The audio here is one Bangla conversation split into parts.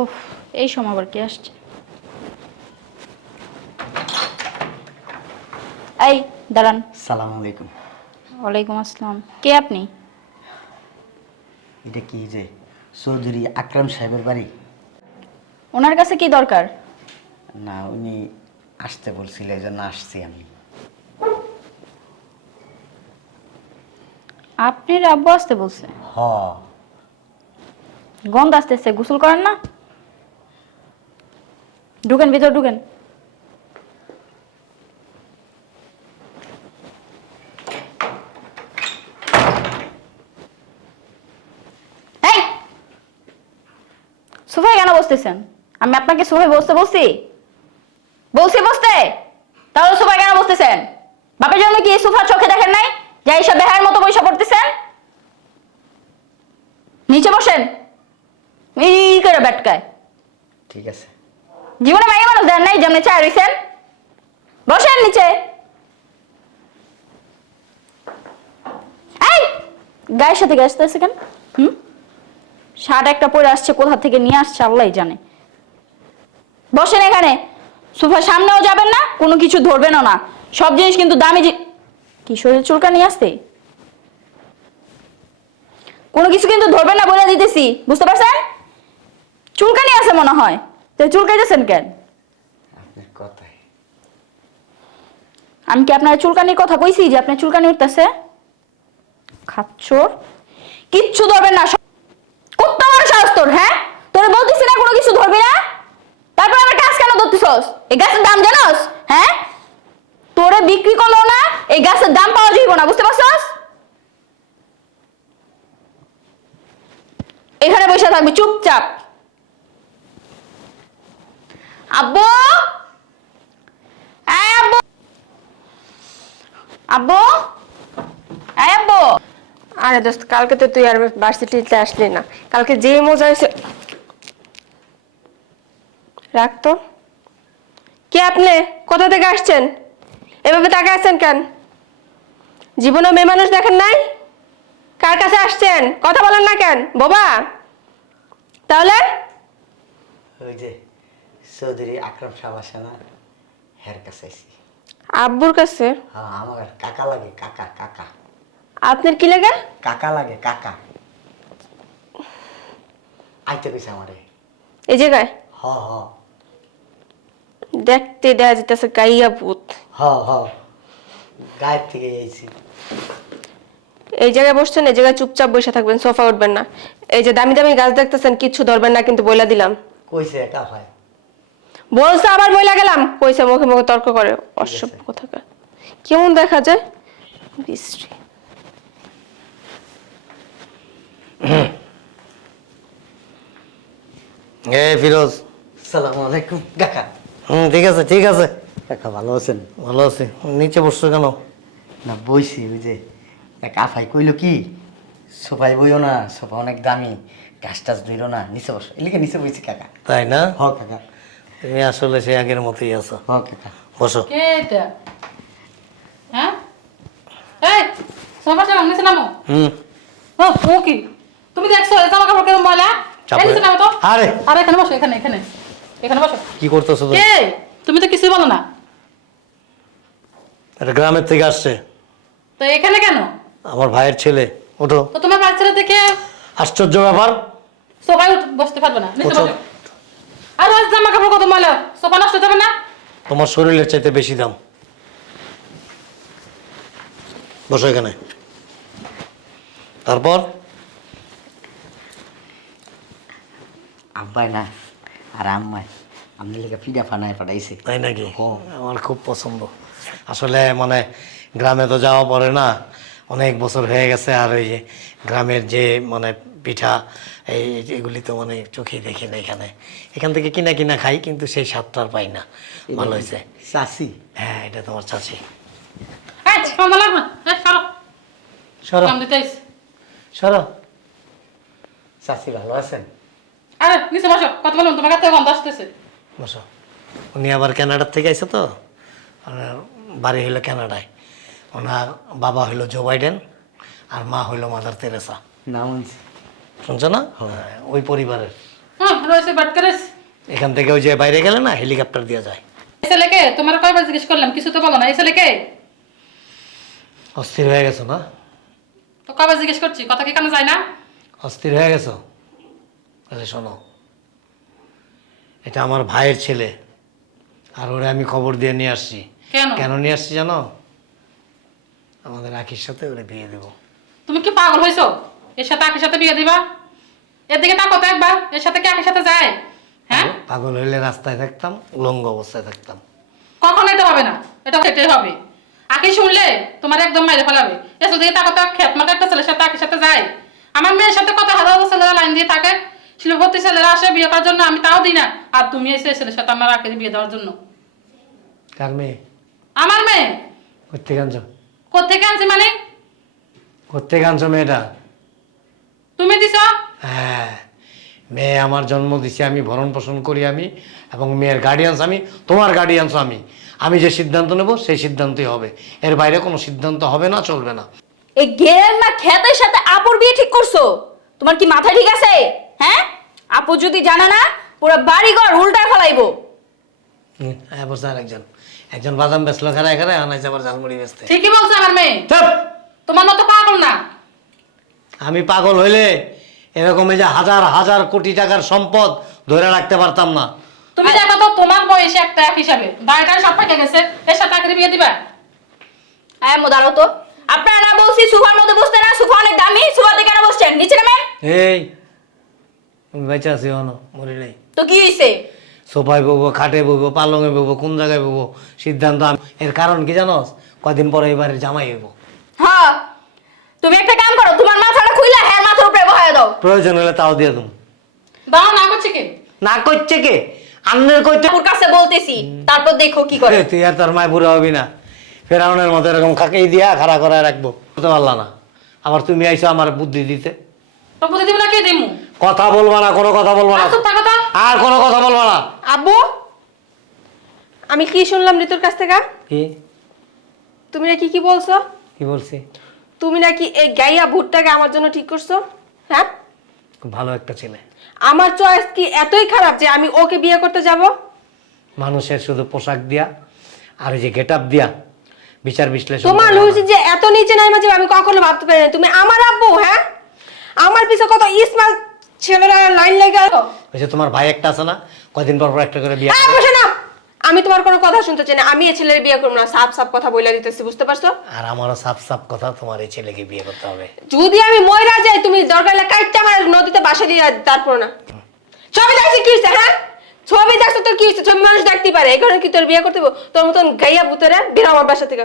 ওফ এই সময় আবার কে আসছে? এই দাঁড়ান। সালাম আলাইকুম। ওয়ালাইকুম আসসালাম। কে আপনি? এটা কি যে চৌধুরী আকরাম সাহেবের বাড়ি? ওনার কাছে কি দরকার? না উনি আসতে বলছিল এই জন্য আসছি আমি। আপনার আব্বু আসতে বলছে? হ। গন্ধ আসতেছে গোসল করেন না? ঢুকেন, ভিতর ঢুকেন। সোফায় কেন বসতেছেন? আমি আপনাকে সোফায় বসতে বলছি। বলছি বসতে! তাহলে সোফায় কেন বসতেছেন? বাপের জন্য কি সোফা চোখে দেখেন নাই? যে এইসব দেখার মতো পয়সা পড়তেছেন? নিচে বসেন। এই করে ব্যাটকায়। ঠিক আছে। জীবনে মাইয়া মানুষ দেন নাই যেমনি চা রইছেন। বসেন নিচে। এই, গায়ের সাথে গায়ে আসতেছে কেন? হুম? শার্ট একটা পরে আসছে, কোথা থেকে নিয়ে আসছে আল্লাহ জানে। বসেন এখানে। সোফার সামনেও যাবেন না, কোনো কিছু ধরবেনও না। সব জিনিস কিন্তু দামি কি শরীর চুলকা নিয়ে আসতে কোনো কিছু কিন্তু ধরবেন না বলে দিতেছি, বুঝতে পারছেন? চুলকানি আছে মনে হয়। তো চুলকাইতেছেন কেন? আপনার কথাই। আমি কি আপনার চুলকানির কথা কইছি যে আপনার চুলকানি উঠতেছে? খাচ্ছর কিচ্ছু ধরবেন না সব- কত বড় তোর হ্যাঁ? তোরে বলতেছি না কোনো কিছু ধরবি না? তারপর আমার গাছ কেন ধরতেছস? এই গাছের দাম জানোস হ্যাঁ? তোরে বিক্রি করল না এই গাছের দাম পাওয়া যাইব না বুঝতে পারছস? এখানে বসে থাকবি চুপচাপ। আব্বু? আব্বু। আব্বু? আব্বু। আরে দোস্ত কালকে তো তুই আর ভার্সিটিতে আসলি না। কালকে যে মজা হয়েছে রাখ তো। কে আপনি? কোথা থেকে আসছেন? এভাবে তাকে আসছেন কেন? জীবনে মেয়ে মানুষ দেখেন নাই? কার কাছে আসছেন? কথা বলেন না কেন? বোবা? তাহলে? ওই যে চৌধুরী আকরাম আসে না হের কাছে আইছি। আব্বুর কাছে? হ্যাঁ আমার কাকা লাগে কাকা কাকা। আপনার কি লাগে? কাকা লাগে কাকা। আইতে কইছে আমারে। এই জায়গায়? হ হ। দেখতে দেখা যেতেছে গাইয়া ভূত। হ হ। গায়ের থেকে আইছি। এই জায়গায় বসছেন এই জায়গায় চুপচাপ বসে থাকবেন সোফা উঠবেন না। এই যে দামি দামি গাছ দেখতেছেন কিচ্ছু ধরবেন না কিন্তু বইলা দিলাম। কইছে একা হয়। বলছে আবার বইলা গেলাম। কইছে মুখে মুখে তর্ক করে অসভ্য কোথাকার কেমন দেখা যায়? বিশ্রী। এ ফিরোজ। সালাম আলাইকুম। কাকা। হুম ঠিক আছে ঠিক আছে। কাকা ভালো আছেন? ভালো আছি। নিচে বসছো কেন? না বইছি ওই যে এক আফাই কইলো কি সোফাই বইও না সোফা অনেক দামি গাছ টাছ না নিচে বসো। এলিকে নিচে বইছি কাকা। তাই না? হ কাকা। তুমি আসলে সে আগের মতোই আছো। বসো। কে এটা? হ্যাঁ? এই সবার জামা নিচে নামো। হুম। ও ও কি? তুমি দেখছ এই জামা কাপড় কেমন ময়লা এই নিচে নামো তো। আরে। আরে এখানে বসো এখানে এখানে। এখানে বসো। কি করতেছো তুমি? কে? তুমি তো কিছুই বলো না। এটা গ্রামের থেকে আসছে। তো এখানে কেন? আমার ভাইয়ের ছেলে। ওঠো। তো তোমার দেখে আশ্চর্য ব্যাপার। সবাই বসতে পারবে না। নিচে বসো। ময়লা সোফা নষ্ট হতে না? তোমার শরীরের চাইতে বেশি দাম। বসো এখানে। তারপর? আব্বাই না আর আম্মাই। আমাদের লেগে পিঠা ফানায় পাঠাইছে। তাই নাকি? আমার খুব পছন্দ। আসলে মানে গ্রামে তো যাওয়া পড়ে না। অনেক বছর হয়ে গেছে আর ওই যে গ্রামের যে মানে পিঠা এই এগুলি তো মানে চোখে দেখি না এখানে। এখান থেকে কিনা কিনা খাই কিন্তু সেই স্বাদটা আর পাই না। ভালো হয়েছে। চাষি? হ্যাঁ এটা তোমার এই সরো। চাষি ভালো আছেন? আরে নিচে বসো। কথা বলুন তোমার কাছে গন্ধ আসতেছে। বসো। উনি আবার কানাডার থেকে আইসে তো? আর বাড়ি হইল কানাডায় ওনার বাবা হইল জো বাইডেন আর মা হইল মাদার তেরেসা। নাম শুনছো না? হ্যাঁ, ওই পরিবারের। হ্যাঁ এখান থেকে ওই যে বাইরে গেলে না হেলিকপ্টার দিয়ে যায়। ছেলেকে তোমার কয়বার জিজ্ঞেস করলাম কিছু তো বলো না এই ছেলেকে? অস্থির হয়ে গেছো না? তো কয়বার জিজ্ঞেস করছি কথা কি কানে যায় না? অস্থির হয়ে গেছো? তাহলে শোনো। এটা আমার ভাইয়ের ছেলে। আর ওরে আমি খবর দিয়ে নিয়ে আসছি। কেন? কেন নিয়ে আসছি জানো? আমাদের আখির সাথে ওরে বিয়ে দেবো। তুমি কি পাগল হয়েছো? এর সাথে আখির সাথে বিয়ে দিবা? এর দিকে তাকো তো একবার এর সাথে কি আখির সাথে যায়? হ্যাঁ? পাগল হইলে রাস্তায় থাকতাম উলঙ্গ অবস্থায় থাকতাম। কখনো এটা হবে না এটা সেটাই হবে। আখি শুনলে তোমার একদম মাইরে ফেলাবে। এসব দিকে তাকো তো খেত মাকে একটা ছেলের সাথে আখির সাথে যায়। আমার মেয়ের সাথে কত হাজার হাজার ছেলেরা লাইন দিয়ে থাকে। শিল্পপতি ছেলেরা আসে বিয়ে করার জন্য আমি তাও দিই না। আর তুমি এসে ছেলের সাথে আমার আখির বিয়ে দেওয়ার জন্য। কার মেয়ে? আমার মেয়ে? কোথেকে আনছো? কোথেকে আনছি মানে কোথেকে আনছো মেয়েটা? তুমি দিছ? হ্যাঁ মেয়ে আমার জন্ম দিছে আমি ভরণ পোষণ করি আমি এবং মেয়ের গার্ডিয়ান্স আমি তোমার গার্ডিয়ান্স আমি। আমি যে সিদ্ধান্ত নেব সেই সিদ্ধান্তই হবে। এর বাইরে কোনো সিদ্ধান্ত হবে না চলবে না। এই গেরের না খেতের সাথে আপুর বিয়ে ঠিক করছ? তোমার কি মাথা ঠিক আছে? হ্যাঁ? আপু যদি জানে না পুরো বাড়িঘর উল্টায় ফেলাইবো। হুম, হ্যাঁ বসে আর একজন বাদাম বেচলো খারায় খারায় আনাইছে আবার ঝালমুড়ি বেচতে। ঠিকই বলছে আমার মেয়ে। চুপ! তোমার মতো পাগল না। আমি পাগল হইলে এরকম এই যে হাজার হাজার কোটি টাকার সম্পদ ধরে রাখতে পারতাম না। তুমি দেখো তো তোমার বয়সে একটা এক হিসাবে বাড়িটা সব পেকে গেছে এর সাথে আখির বিয়ে দিবা? হ্যাঁ মোদারো তো। আপনারা না বলছি সুফার মধ্যে বসতে না সুফা অনেক দামি সুফাতে কেন বসছেন নিচে নামেন। এই তুমি বেঁচে আছি এখনও মরি নাই। তো কি হয়েছে সোফায় বলব খাটে বলব পালঙে বলব কোন জায়গায় বলব সিদ্ধান্ত আমি এর কারণ কি জানোস? কদিন পরে এবারে জামাই হইব। হ্যাঁ তুমি একটা কাম করো তোমার মাথাটা খুইলা হ্যাঁ মাথার উপরে বহায় দাও। প্রয়োজন হলে তাও দিয়ে তুমি দাও না করছে কি? না করছে কে? আন্নের কইতে আপুর কাছে বলতেছি তারপর দেখো কি করে। তুই আর তোর মায় বুড়া হবি না। ফেরাউনের মতো এরকম খাকেই দিয়া খাড়া করায় রাখব। বুঝতে পারলা না? আবার তুমি আইছো আমার বুদ্ধি দিতে। তো বুঝে দিব না কে দিমু? কথা বলবা না কোনো কথা বলবা না। আসুক থাকো তো আর কোনো কথা বলবা না। আব্বু আমি কি শুনলাম ঋতুর কাছ থেকে? কি? তুমি নাকি কি বলছো? কি বলছি? তুমি নাকি এই গাইয়া ভুট্টাকে আমার জন্য ঠিক করছ? হ্যাঁ? খুব ভালো একটা ছেলে। আমার চয়েস কি এতই খারাপ যে আমি ওকে বিয়ে করতে যাব? মানুষের শুধু পোশাক দিয়া আর এই যে গেট আপ দিয়া বিচার বিশ্লেষণ তোমার না। লুচি যে এত নিচে নাই মাঝে আমি কখনো ভাবতে পারি না তুমি আমার আব্বু হ্যাঁ? আমার পিছে কত স্মার্ট ছেলেরা লাইন লেগে যে তোমার ভাই একটা আছে না কয়দিন পর পর একটা করে বিয়ে বসে না আমি তোমার কোনো কথা শুনতে চাই না। আমি এই ছেলের বিয়ে করব না সাপ সাপ কথা বলে দিতেছি বুঝতে পারছ? আর আমারও সাপ সাপ কথা তোমার এই ছেলেকে বিয়ে করতে হবে। যদি আমি ময়রা যাই তুমি দরকার হলে কাইটটা আমার নদীতে বাসা দিয়ে তারপর না। ছবি দেখছি কি হ্যাঁ? ছবি দেখছ তোর কি ছবি মানুষ দেখতে পারে। এই কারণে কি তোর বিয়ে করতে? তোর মতন গাইয়া ভূতেরা বেরো আমার বাসা থেকে।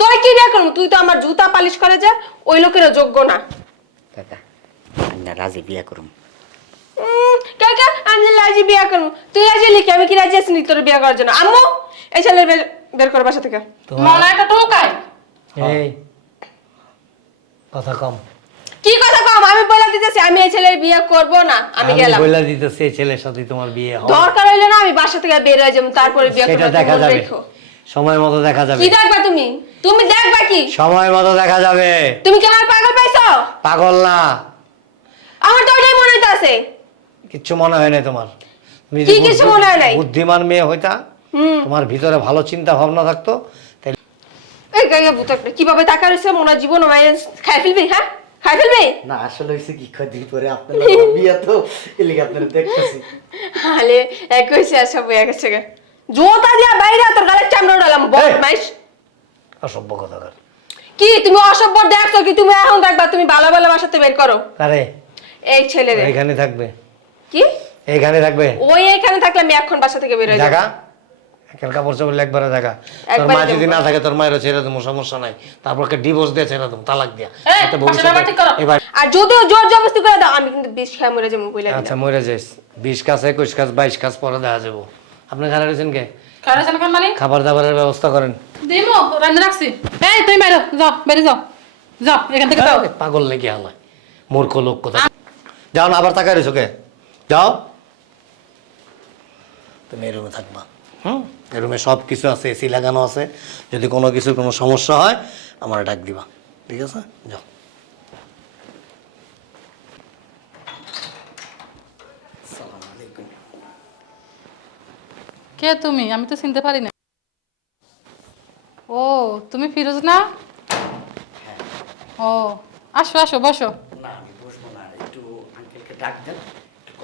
তোর কি বিয়ে করব? তুই তো আমার জুতা পালিশ করে যা ওই লোকেরও যোগ্য না। কাকা আমি রাজি বিয়া করুম। উম, কে কে আমি রাজি বিয়ে করব। তুই রাজি লিখি আমি কি রাজি আছি নি তোর বিয়ে করার জন্য? আম্মু এই ছেলে বের বের কর বাসা থেকে। মনে একটা টোকায়। এই কথা কম। কি কথা কম? আমি বলে দিতেছি আমি এই ছেলের বিয়ে করব না আমি গেলাম। বলে দিতেছি এই ছেলের সাথে তোমার বিয়ে হবে। দরকার হইলে না আমি বাসা থেকে বের হয়ে যাব তারপরে বিয়ে দেখা যাবে। সময় মতো দেখা যাবে। কি দেখবা তুমি? তুমি দেখবা কি? সময় মতো দেখা যাবে। তুমি কি আমার পাগল পাইছো? পাগল না। আমার তো ওইটাই মনে হইতাছে। কিচ্ছু মনে হয় না তোমার। তুমি কি কিছু মনে হয় নাই? বুদ্ধিমান মেয়ে হইতা তোমার ভিতরে ভালো চিন্তা ভাবনা থাকতো এই গাইয়া ভূত কীভাবে টাকা রয়েছে মনে হয় জীবন খাই ফেলবি হ্যাঁ? খাই ফেলবি? না আসলে হয়েছে কি কদিন পরে আপনার বিয়া তো এলিগে আপনার দেখতেছি। হালে এক হয়েছে আর সব গেছে গে। জোতা দিয়া বাইরে তোর গালের চামড়া উড়ালাম বল এই! মাইস। অসভ্য কথা কর। কি তুমি অসভ্য দেখছ কি? তুমি এখন দেখবা তুমি ভালো ভালো বাসাতে বের করো। আরে এই ছেলেরে। এইখানে থাকবে। কি এইখানে থাকবে? ওই এখানে থাকলে আমি এখন বাসা থেকে বের যাব। জায়গা একের কাপড় চোপড় একবারে জায়গা তোর মা যদি না থাকে তোর মায়েরও ছেড়ে দেবো সমস্যা নাই। তারপর কে ডিভোর্স দিয়ে ছেড়ে দেবো তালাক দিয়া। এতে করো। এবার আর যদিও জোর জবরদস্তি করে দাও আমি কিন্তু বিষ খাই মরে যাব বলে আচ্ছা মরে যাইস। বিশ কাজ একুশ কাজ বাইশ কাজ পরে দেখা যাব। আপনি খারাপ রয়েছেন কে? মানে খাবার দাবারের ব্যবস্থা করেন। দিমু রান্না রাখছি। এই তুমি বাইরো যাও বেরিয়ে যাও। যাও এখান থেকে যাও। পাগল নাকি হালায়? মূর্খ লোক কোথায়? যাও না আবার তাকাই রয়েছো কে? যাও। তুমি এই রুমে থাকবা। হুম? এই রুমে সব কিছু আছে এসি লাগানো আছে। যদি কোনো কিছুর কোনো সমস্যা হয় আমার ডাক দিবা। ঠিক আছে? যাও। কে তুমি? আমি তো চিনতে পারি না। ও তুমি ফিরোজ না? ও আসো আসো বসো। না আমি বসবো না। একটু আঙ্কেলকে ডাক দেন।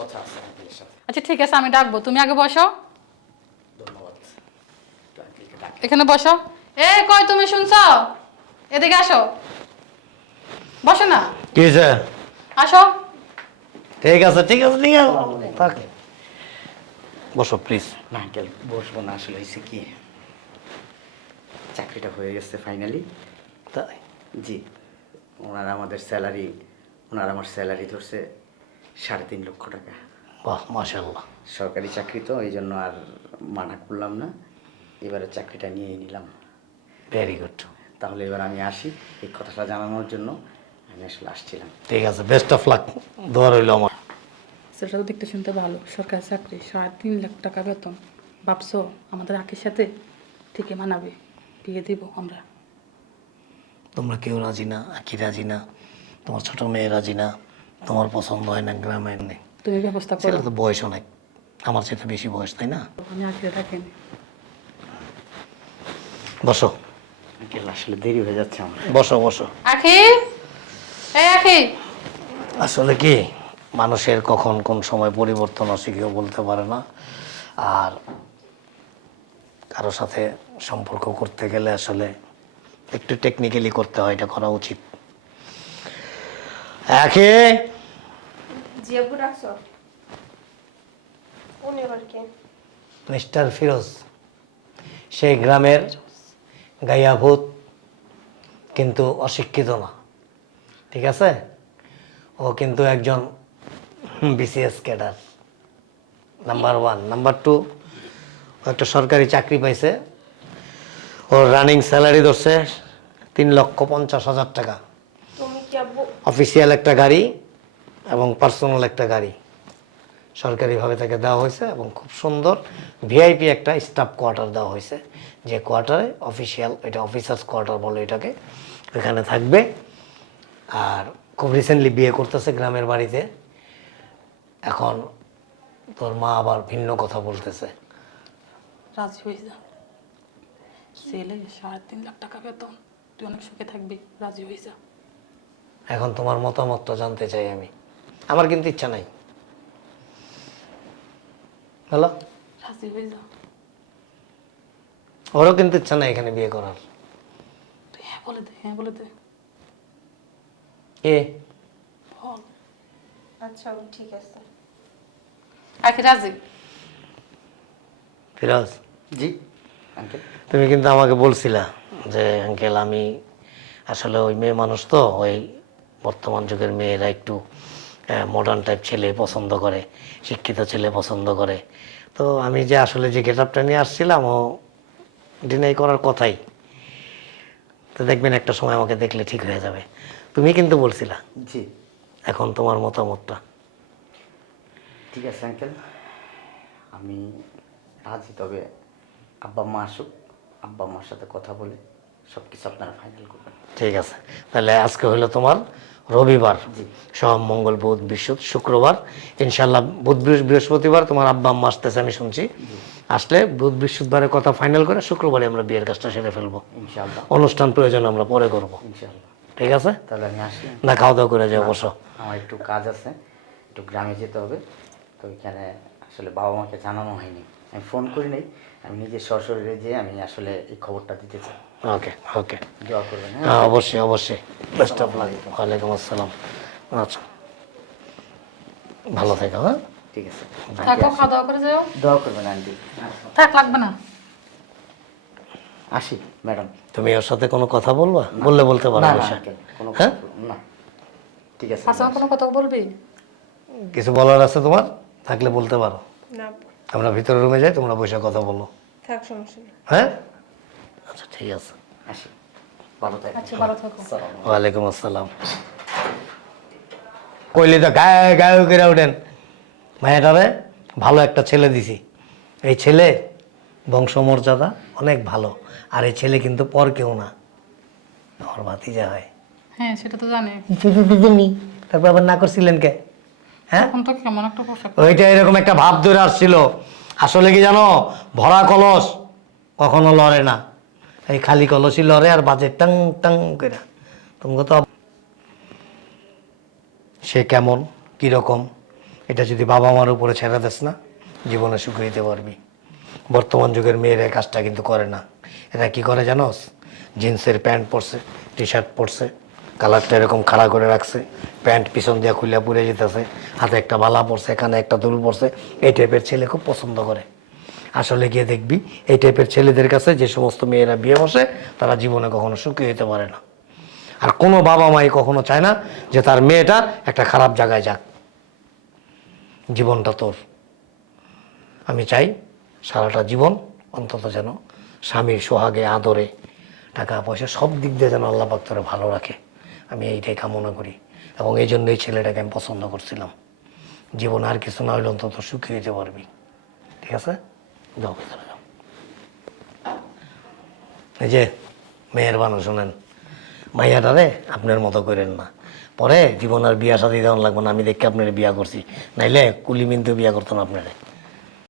কথা আছে আঙ্কেলের সাথে। আচ্ছা ঠিক আছে আমি ডাকবো। তুমি আগে বসো। ধন্যবাদ। একটু আঙ্কেলকে ডাক। এখানে বসো। এ কই তুমি শুনছো? এদিকে আসো। বসো না। কি হয়েছে? আসো। ঠিক আছে ঠিক আছে ঠিক আছে। থাক। বসো প্লিজ না আঙ্কেল বসবো না আসলে হয়েছে কি? চাকরিটা হয়ে গেছে ফাইনালি তাই? জি। ওনারা আমাদের স্যালারি ওনারা আমার স্যালারি ধরছে সাড়ে তিন লক্ষ টাকা। বাহ মাশাল্লাহ সরকারি চাকরি তো এই জন্য আর মানা করলাম না। এবারে চাকরিটা নিয়েই নিলাম। ভেরি গুড তাহলে এবার আমি আসি এই কথাটা জানানোর জন্য। আমি আসলে আসছিলাম। ঠিক আছে বেস্ট অফ লাক দোয়া রইল আমার। সেটা তো দেখতে শুনতে ভালো। সরকারি চাকরি সাড়ে তিন লাখ টাকা বেতন। ভাবছ আমাদের আখির সাথে? ঠিকই মানাবে। বিয়ে দিব আমরা। তোমরা কেউ রাজি না আকি রাজি না। তোমার ছোট মেয়ে রাজি না। তোমার পছন্দ হয় না গ্রামের নেই তুমি ব্যবস্থা করো। তো বয়স অনেক। আমার চেয়ে বেশি বয়স তাই না? বসো। আঙ্কেল আসলে দেরি হয়ে যাচ্ছে আমার। বসো বসো। আখি? এই আখি। আসলে কি মানুষের কখন কোন সময় পরিবর্তন আসে কেউ বলতে পারে না। আর কারও সাথে সম্পর্ক করতে গেলে আসলে একটু টেকনিক্যালি করতে হয় এটা করা উচিত। একে জিয়াবু রাখছো উনি আবার কে? মিস্টার ফিরোজ সেই গ্রামের গাইয়াভূত কিন্তু অশিক্ষিত না ঠিক আছে? ও কিন্তু একজন BCS cadre number one number two ও একটা সরকারি চাকরি পাইছে। ওর রানিং স্যালারি ধরছে তিন লক্ষ পঞ্চাশ হাজার টাকা। তুমি কি আব্বু? অফিসিয়াল একটা গাড়ি। এবং পার্সোনাল একটা গাড়ি। সরকারিভাবে তাকে দেওয়া হয়েছে এবং খুব সুন্দর ভিআইপি একটা স্টাফ কোয়ার্টার দেওয়া হয়েছে। যে কোয়ার্টারে অফিসিয়াল এটা অফিসার্স কোয়ার্টার বলে এটাকে এখানে থাকবে। আর খুব রিসেন্টলি বিয়ে করতেছে গ্রামের বাড়িতে। এখন তোর মা আবার ভিন্ন কথা বলতেছে। রাজি হয়ে যা। ছেলে সাড়ে তিন লাখ টাকা বেতন। তুই অনেক সুখে থাকবি। রাজি হয়ে যা। এখন তোমার মতামতটা জানতে চাই আমি। আমার কিন্তু ইচ্ছা নাই। হ্যালো? হয়ে ওরও কিন্তু ইচ্ছা নাই এখানে বিয়ে করার। হ্যাঁ বলে দে হ্যাঁ বলে দে। এ আচ্ছা ঠিক আছে। আখি রাজি? ফিরোজ? জি আঙ্কেল তুমি কিন্তু আমাকে বলছিলা যে আঙ্কেল আমি আসলে ওই মেয়ে মানুষ তো ওই বর্তমান যুগের মেয়েরা একটু মডার্ন টাইপ ছেলে পছন্দ করে শিক্ষিত ছেলে পছন্দ করে। তো আমি যে আসলে যে গেট আপটা নিয়ে আসছিলাম ও ডিনাই করার কথাই। তো দেখবেন একটা সময় আমাকে দেখলে ঠিক হয়ে যাবে। তুমি কিন্তু বলছিলা জি। এখন তোমার মতামতটা। ঠিক আছে আঙ্কেল আমি আজই তবে আব্বা মা আসুক আব্বা মার সাথে কথা বলে সব কিছু আপনারা ফাইনাল করবেন। ঠিক আছে তাহলে আজকে হলো তোমার রবিবার। সোম মঙ্গল বুধ বিশ্ব শুক্রবার। ইনশাল্লাহ বুধ বৃহস্পতিবার তোমার আব্বা আম্মা আসতেছে আমি শুনছি। আসলে বুধ বৃহস্পতিবারের কথা ফাইনাল করে শুক্রবারে আমরা বিয়ের কাজটা সেরে ফেলব। অনুষ্ঠান প্রয়োজন আমরা পরে করব। ঠিক আছে? তাহলে আমি আসি। না খাওয়া দাওয়া করে যাও বসো। আমার একটু কাজ আছে একটু গ্রামে যেতে হবে। তো ওইখানে আসলে বাবা মাকে জানানো হয়নি। আমি ফোন করি নাই আমি নিজে সশরীরে যেয়ে আমি আসলে এই খবরটা দিতে চাই। ওকে ওকে হ্যাঁ? হ্যাঁ অবশ্যই অবশ্যই। বেস্ট অফ লাক ওয়ালাইকুম আসসালাম। আচ্ছা। ভালো থেকো হ্যাঁ? ঠিক আছে। থাকো খাওয়া দাওয়া করে যাও। দোয়া করবেন আন্টি। থাক লাগবে না। আসি ম্যাডাম। তুমি ওর সাথে কোনো কথা বলবা? বললে বলতে পারো না কোনো হ্যাঁ? না। ঠিক আছে আচ্ছা কোনো কথা বলবি? কিছু বলার আছে তোমার? থাকলে বলতে পারো। না। আমরা ভিতরে রুমে যাই তোমরা বসে কথা বলো। থাক সমস্যা হ্যাঁ? আচ্ছা ঠিক আছে। আসি। ভালো আচ্ছা ভালো থাকো। ওয়ালাইকুম আসসালাম। কইলে তো গায়ে গায়ে করে উঠেন। মায়াটারে ভালো একটা ছেলে দিছি। এই ছেলে বংশমর্যাদা অনেক ভালো। আর এই ছেলে কিন্তু পর কেউ না। আমার ভাতিজা হয়। হ্যাঁ সেটা তো জানি। তারপর আবার না করছিলেন কে? হ্যাঁ? এখন তো কেমন একটা পোশাক ওইটা এরকম একটা ভাব ধরে আসছিল। আসলে কি জানো? ভরা কলস কখনো লড়ে না। এই খালি কলসি লড়ে আর বাজে টাং টাং করে তুমি তো সে কেমন কীরকম এটা যদি বাবা মার উপরে ছেড়ে দিস না, জীবনে সুখে দিতে পারবি। বর্তমান যুগের মেয়েরা কাজটা কিন্তু করে না। এরা কি করে জানোস? জিন্সের প্যান্ট পরছে টি শার্ট পরছে, কালারটা এরকম খাড়া করে রাখছে, প্যান্ট পিছন দিয়ে খুলে পুড়ে যেতেছে, হাতে একটা বালা পরছে এখানে একটা দুল পড়ছে এই টাইপের ছেলে খুব পছন্দ করে। আসলে গিয়ে দেখবি, এই টাইপের ছেলেদের কাছে যে সমস্ত মেয়েরা বিয়ে বসে, তারা জীবনে কখনো সুখী হতে পারে না। আর কোনো বাবা মাই কখনো চায় না যে তার মেয়েটা একটা খারাপ জায়গায় যাক। জীবনটা তোর। আমি চাই সারাটা জীবন অন্তত যেন স্বামীর সোহাগে, আদরে টাকা পয়সা সব দিক দিয়ে যেন আল্লাহ পাক তোরে ভালো রাখে। আমি এইটাই কামনা করি। এবং এই জন্য এই ছেলেটাকে আমি পছন্দ করছিলাম। জীবন আর কিছু না হলে অন্তত সুখী হতে পারবি। ঠিক আছে? এই যে, মেয়ের বানো শোনেন। মাইয়াটারে আপনার মতো করেন না। পরে জীবন আর বিয়া সাথে দেওয়ান লাগবে না, আমি দেখে আপনার বিয়া করছি। নাইলে কুলি মিন্তু বিয়া করতাম আপনারে।